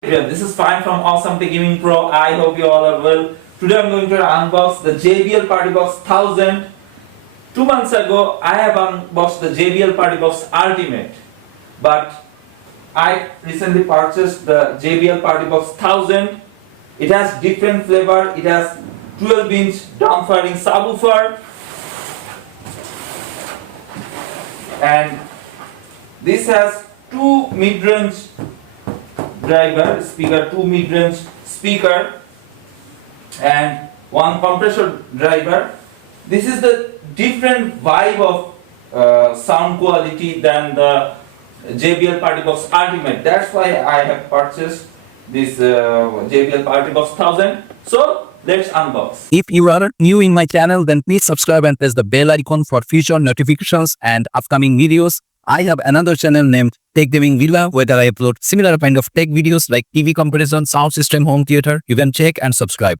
This is Fine from Awesome Tech Gaming Pro. I hope you all are well. Today I'm going to unbox the JBL PartyBox 1000. 2 months ago I have unboxed the JBL PartyBox Ultimate, but I recently purchased the JBL PartyBox 1000. It has different flavor. It has 12-inch down-firing subwoofer, and this has two mid-range two mid-range speaker and one compressor driver. This is the different vibe of sound quality than the JBL PartyBox Ultimate. That's why I have purchased this JBL PartyBox 1000. So let's unbox. If you are new in my channel, then please subscribe and press the bell icon for future notifications and upcoming videos. I have another channel named Tech Gaming Villa, where I upload similar kind of tech videos like TV comparison, sound system, home theater. You can check and subscribe.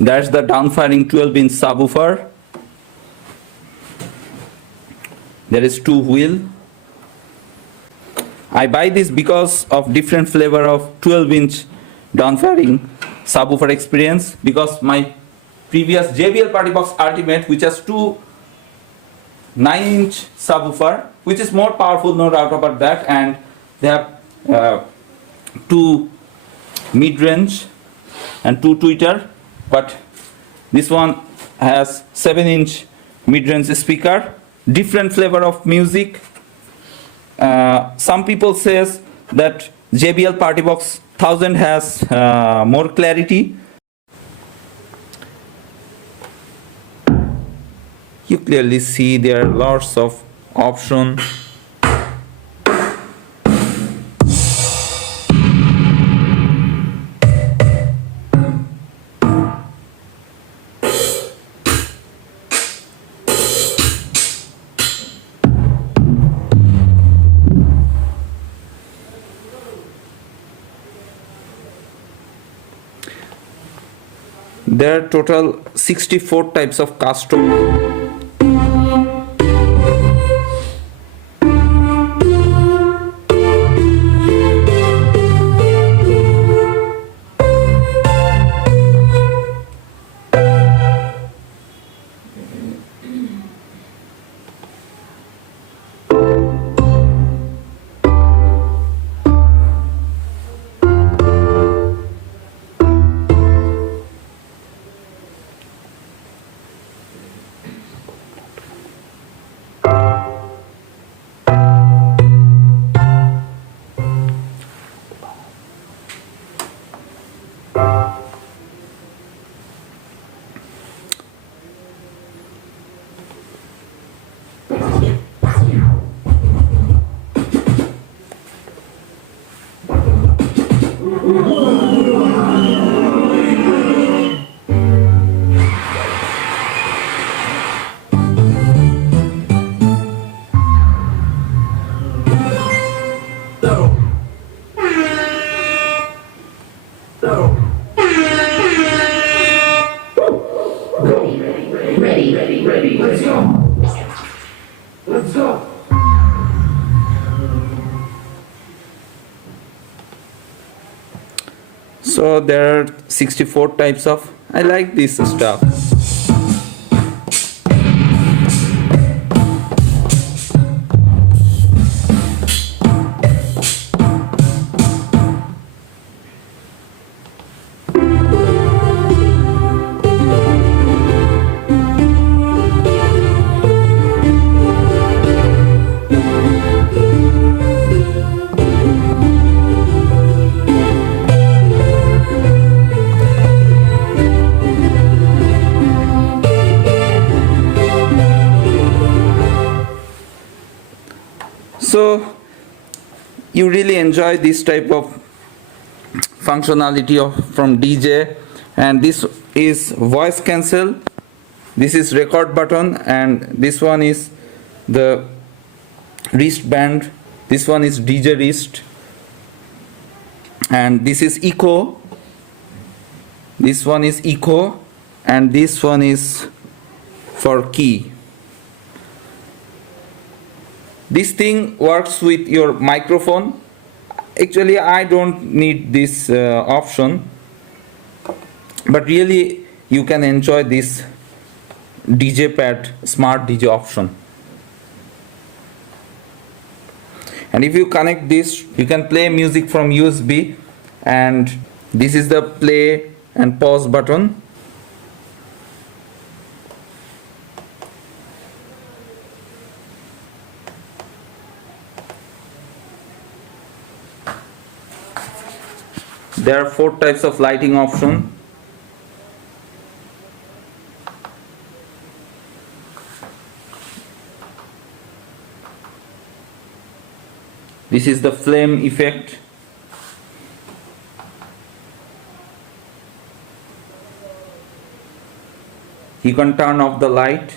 That's the down-firing 12-inch subwoofer. There is two wheel. I buy this because of different flavor of 12-inch down-firing subwoofer experience, because my previous JBL PartyBox Ultimate, which has two 9-inch subwoofer, which is more powerful, no doubt about that, and they have two mid-range and two tweeter. But this one has 7-inch mid-range speaker, different flavor of music. Some people says that JBL PartyBox 1000 has more clarity. You clearly see there are lots of options. There are total 64 types of custom. Ready. Let's go. Let's go. So there are 64 types of, I like this stuff. So you really enjoy this type of functionality from DJ, and this is voice cancel, this is record button, and this one is the wristband, this one is DJ wrist, and this is echo, this one is echo, and this one is for key. This thing works with your microphone. Actually, I don't need this option, but really you can enjoy this DJ pad, smart DJ option. And if you connect this, you can play music from USB, and this is the play and pause button. There are 4 types of lighting option. This is the flame effect. You can turn off the light.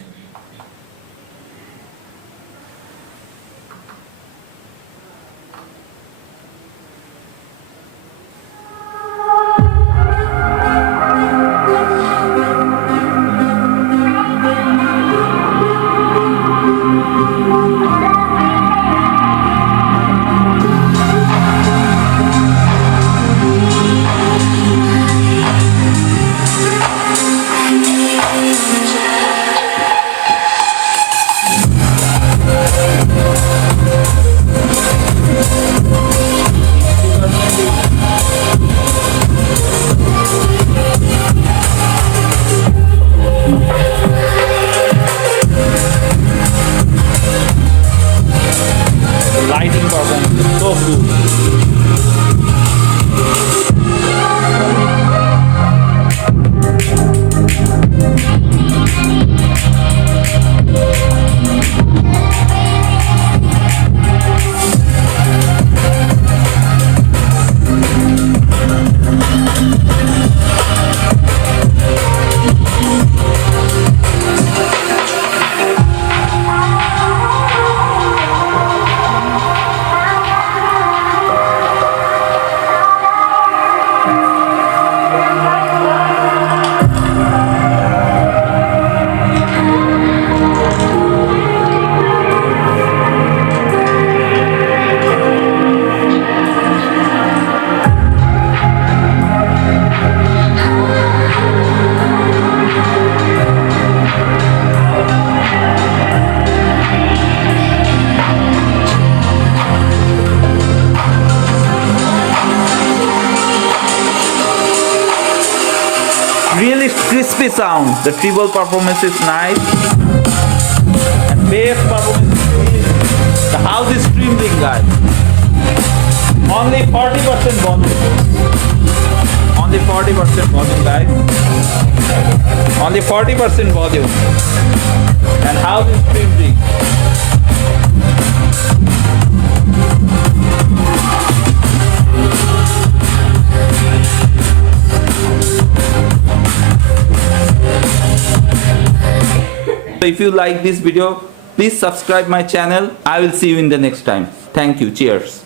Lighting performance is so good. Really crispy sound. The treble performance is nice, and bass performance is really. The house is trembling, guys. Only 40% volume. Only 40% volume, guys. Only 40% volume. And how is trembling? So if you like this video, please subscribe my channel. I will see you in the next time. Thank you. Cheers.